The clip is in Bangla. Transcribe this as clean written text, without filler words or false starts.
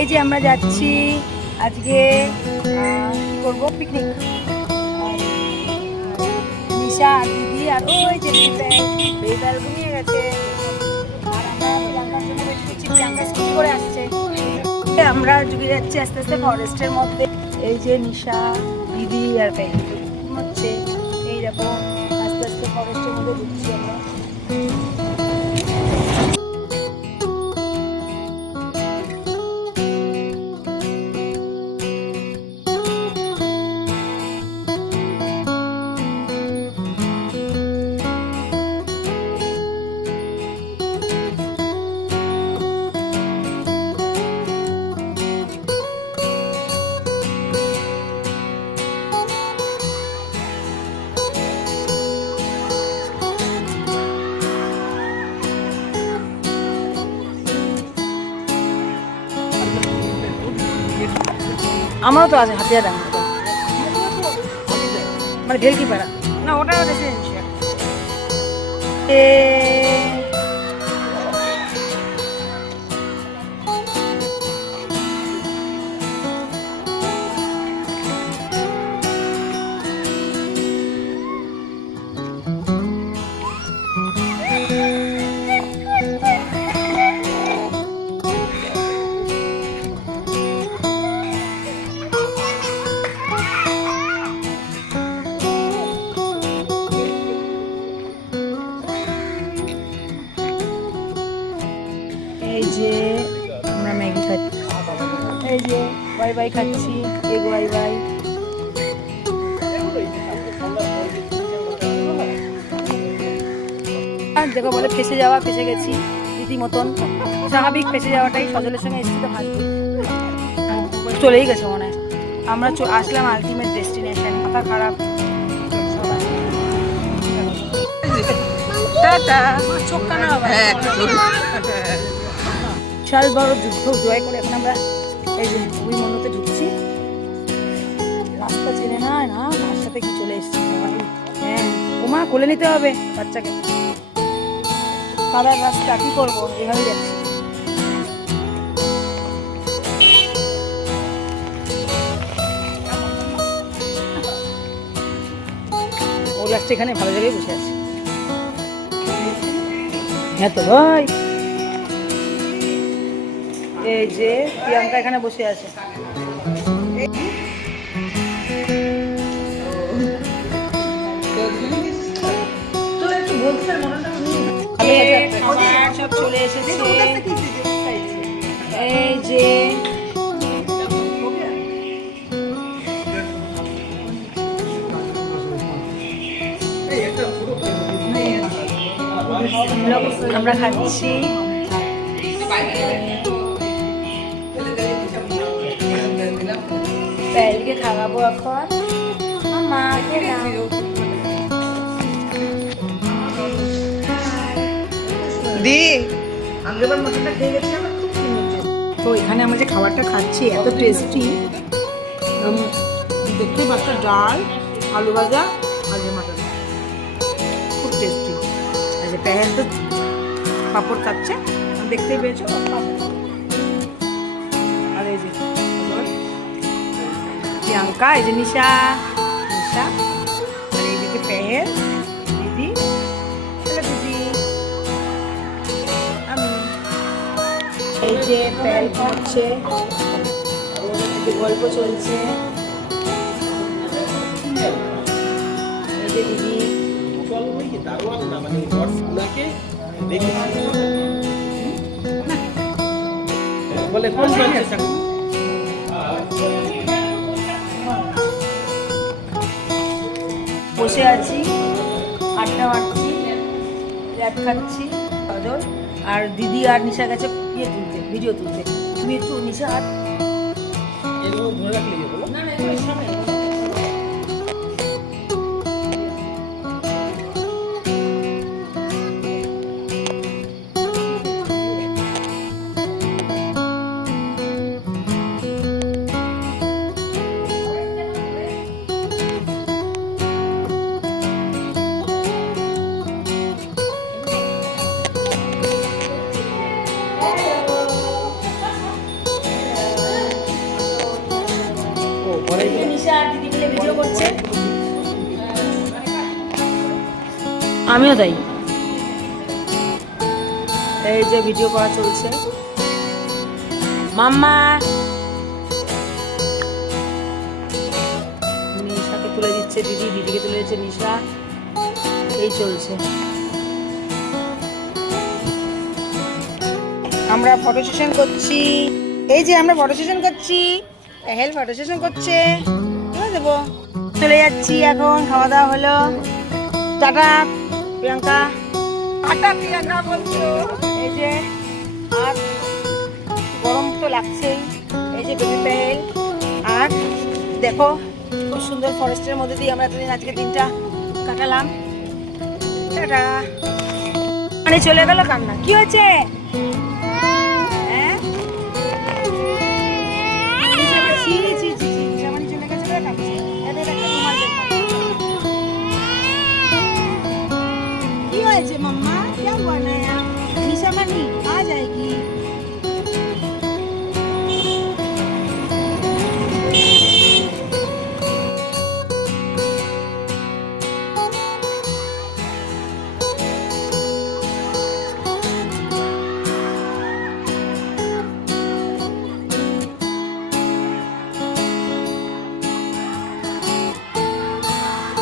এই যে আমরা যাচ্ছি আজকে কি করবো, পিকনিক। নিশা আর দিদি আর ওই যে বেতাল ঘুমিয়ে গেছে, আর আমরা প্রিয়াঙ্কার জন্য ওয়েট করছি। প্রিয়াঙ্কা স্কুটি করে আসছে। আমরা ঢুকে যাচ্ছি আস্তে আস্তে ফরেস্টের মধ্যে। এই যে নিশা, দিদি আর হচ্ছে এই দেখো আস্তে আস্তে ফরেস্টের মধ্যে ঢুকছি আমরা। আমারও তো আছে হাতিয়া ডাঙ্গা, মানে ভেলকি পাড়া না, ওটা রেসিডেন্সিয়াল। এই যে আমরা ম্যাগি খাচ্ছি, এই যে বাই বাই খাচ্ছি, এগ বাই বাই। দেখো বলে ফেসে যাওয়া, ফেসে গেছি রীতিমতন। স্বাভাবিক ফেসে যাওয়াটাই, সজলের সঙ্গে এসেছি তো হাসবি, চলেই গেছে মনে হয়। আমরা আসলাম আলটিমেট ডেস্টিনেশন। মাথা খারাপ, চোখ কানা বিশাল বড় যুদ্ধ জয় করে এখন আমরা এই যে ওই মনতে ঢুকছি। রাস্তা চেনে না, না তার সাথে কি চলে এসছি। হ্যাঁ ওমা কোলে নিতে হবে বাচ্চাকে, কাদার রাস্তা কি করবো, এভাবে যাচ্ছি। ও লাস্টে এখানে ভালো জায়গায় বসে আছে। হ্যাঁ তো ভাই, এই যে প্রিয়াঙ্কা এখানে বসে আছে। সব চলে এসেছে, এই যে আমরা খাচ্ছি। প্যালকে খাওয়াবো এখন, মাকে দি আগেরবার মটনটা খেয়ে গেছি আমরা, খুব সুন্দর। তো এখানে আমরা যে খাবারটা খাচ্ছি এত টেস্টি, দেখতেই পাচ্ছ, ডাল, আলু ভাজা আর যে মাটন, খুব টেস্টি। আর যে প্যাহেল তো পাঁপড় খাচ্ছে, দেখতেই পেয়েছো। আর এই যে প্রিয়াঙ্কা, এই যে নিশা, নিশা আর এইদিকে পেহেল, দিদি, দিদি, আমি। এই যে পেহেল খাচ্ছে, গল্প চলছে। এই যে দিদি, বলে বসে আছি, আড্ডা মারছি, র্যাপ খাচ্ছি। সজল আর দিদি আর নিশা গেছে ইয়ে তুলতে, ভিডিও তুলতে। তুমি একটু নিশা আর না না সামনে ভিডিও করছে, আমিও তাই। এই যে ভিডিও করা চলছে। মাম্মা নিশাকে তুলে দিচ্ছে দিদি, দিদিকে তুলে দিচ্ছে নিশা, এই চলছে। আমরা ফটো সেশন করছি, এই যে আমরা ফটো সেশন করছি, হেল ফটো সেশন করছে, দেবো। চলে যাচ্ছি এখন, খাওয়া দাওয়া হলো, টাটা প্রিয়াঙ্কা, টাটা প্রিয়াঙ্কা বলছো। এই যে আর গরম তো লাগছেই, এই যে বেবি পেল, আর দেখো খুব সুন্দর ফরেস্টের মধ্যে দিয়ে আমরা এতদিন আজকে দিনটা কাটালাম। টাটা। মানে চলে গেল কান্না, কি হয়েছে? কি হয়েছে মাম্মা?